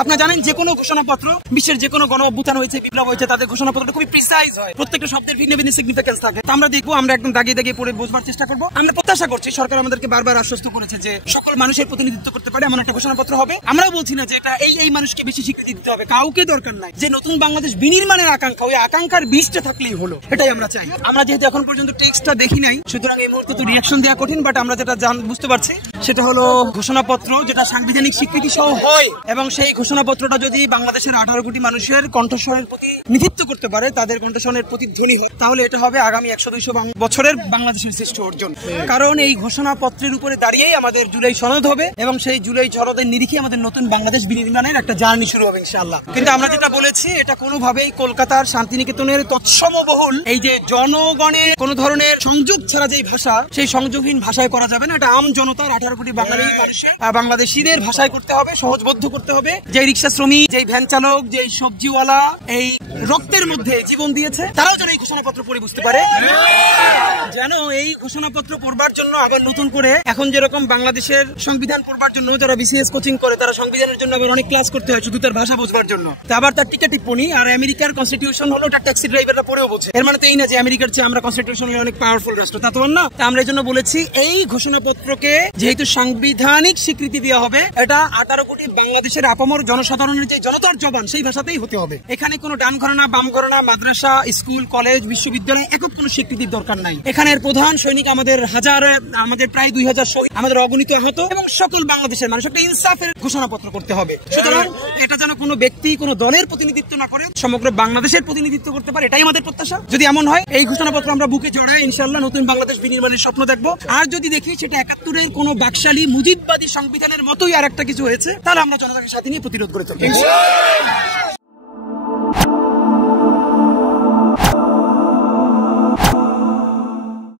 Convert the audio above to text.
আপনারা জানেন যে কোনো ঘোষণাপত্র, বিশ্বের যে কোনো গণ অভ্যুত্থান হয়েছে, বিপ্লব হয়েছে, তাদের ঘোষণাপত্রটা খুবই প্রিসাইজ হয়, প্রত্যেকটা শব্দের ভিন্ন ভিন্ন সিগনিফিকেন্স থাকে। আমরা দেখবো, আমরা একদম দাগিয়ে দাগিয়ে পড়ে বোঝবার চেষ্টা করবো। আমরা প্রত্যাশা করছি, সরকার আমাদেরকে বারবার আশ্বস্ত করেছে যে সকল মানুষের প্রতিনিধিত্ব করতে পারে এমন একটা ঘোষণাপত্র হবে। আমরাও বলছি না যে এটা এই মানুষকে বেশি স্বীকৃতি দিতে হবে, কাউকে দরকার নাই। যে নতুন বাংলাদেশ বিনির্মাণের আকাঙ্ক্ষা, ওই আকাঙ্ক্ষার বীজটা থাকলেই হলো, এটাই আমরা চাই। আমরা যেহেতু এখন পর্যন্ত টেক্সটটা দেখি নাই, সুতরাং এই মুহূর্তে তো রিয়াকশন দেওয়া কঠিন, বাট আমরা যেটা বুঝতে পারছি সেটা হলো ঘোষণাপত্র যেটা সাংবিধানিক স্বীকৃতি সহ হয়, এবং সেই ঘোষণাপত্রটা যদি বাংলাদেশের 18 কোটি মানুষের কণ্ঠস্বরের প্রতিনিধিত্ব করতে পারে, তাদের কণ্ঠস্বরের প্রতিধ্বনি হয়, তাহলে এটা হবে আগামী 100-200 বছরের বাংলাদেশের শ্রেষ্ঠ অর্জন। কারণ এই ঘোষণাপত্রের উপরে দাঁড়িয়েই আমাদের জুলাই সনদ হবে, এবং সেই জুলাই সনদের নিরিখে আমাদের নতুন বাংলাদেশ বিনির্মাণের একটা জার্নি শুরু হবে ইনশাআল্লাহ। কিন্তু আমরা যেটা বলেছি, এটা কোনোভাবেই কলকাতার শান্তিনিকেতনের তৎসমবহুল এই যে জনগণের কোন ধরনের সংযোগ ছাড়া যে ভাষা, সেই সংযোগহীন ভাষায় করা যাবে না। এটা আম জনতার 18 কোটি বাংলাদেশিদের ভাষায় করতে হবে, সহজবদ্ধ করতে হবে। যে রিক্সা শ্রমিক, যে ভ্যান চালক, যে সবজিওয়ালা এই রক্তের মধ্যে জীবন দিয়েছে, তারাও যেন এই ঘোষণাপত্র পড়ে বুঝতে পারে, যেন এই ঘোষণাপত্র পড়বার জন্য আবার নতুন করে এখন যেরকম বাংলাদেশের সংবিধান পড়বার জন্য যারা বিসিএস কোচিং করে, তারা সংবিধানের জন্য আবার অনেক ক্লাস করতে হয় শুধু তার ভাষা বোঝবার জন্য, আবার তার টিকা টিপ্পনি। আর আমেরিকার কনস্টিটিউশন হলো তার ট্যাক্সি ড্রাইভাররা পড়েও বোঝে। এর মানে তো এই না যে আমেরিকার চেয়ে আমরা কনস্টিটিউশনালি অনেক পাওয়ারফুল রাষ্ট্র, তা তো না। তা আমরা এই জন্য বলেছি এই ঘোষণাপত্রকে যেহেতু সাংবিধানিক স্বীকৃতি দেওয়া হবে, এটা 18 কোটি বাংলাদেশের আপামর জনসাধারণের যে জনতার জবান, সেই ভাষাতেই হতে হবে। এখানে কোনো ডান ঘরানা, বাম ঘরানা, মাদ্রাসা, স্কুল, কলেজ, বিশ্ববিদ্যালয় একক কোনো স্বীকৃতির দরকার নাই। এখানের প্রধান সৈনিক আমাদের আমাদের প্রায় 2000 শহীদ, আমাদের অগণিত আহত, এবং সকল বাংলাদেশের মানুষ একটা ইনসাফের ঘোষণাপত্র করতে হবে। সুতরাং এটা যেন কোনো ব্যক্তি, কোনো দলের প্রতিনিধিত্ব না করে, সমগ্র বাংলাদেশের প্রতিনিধিত্ব করতে পারে, এটাই আমাদের প্রত্যাশা। যদি এমন হয়, এই ঘোষণাপত্র আমরা বুকে জড়াই ইনশাআল্লাহ নতুন বাংলাদেশ বিনির্মাণের স্বপ্ন দেখবো। আর যদি দেখি সেটা 71-এর কোনো বাকশালী মুজিববাদী সংবিধানের মতোই আর একটা কিছু হয়েছে, তাহলে আমরা জনতাকে সাথে নিয়ে প্রতিরোধ করে চলবো।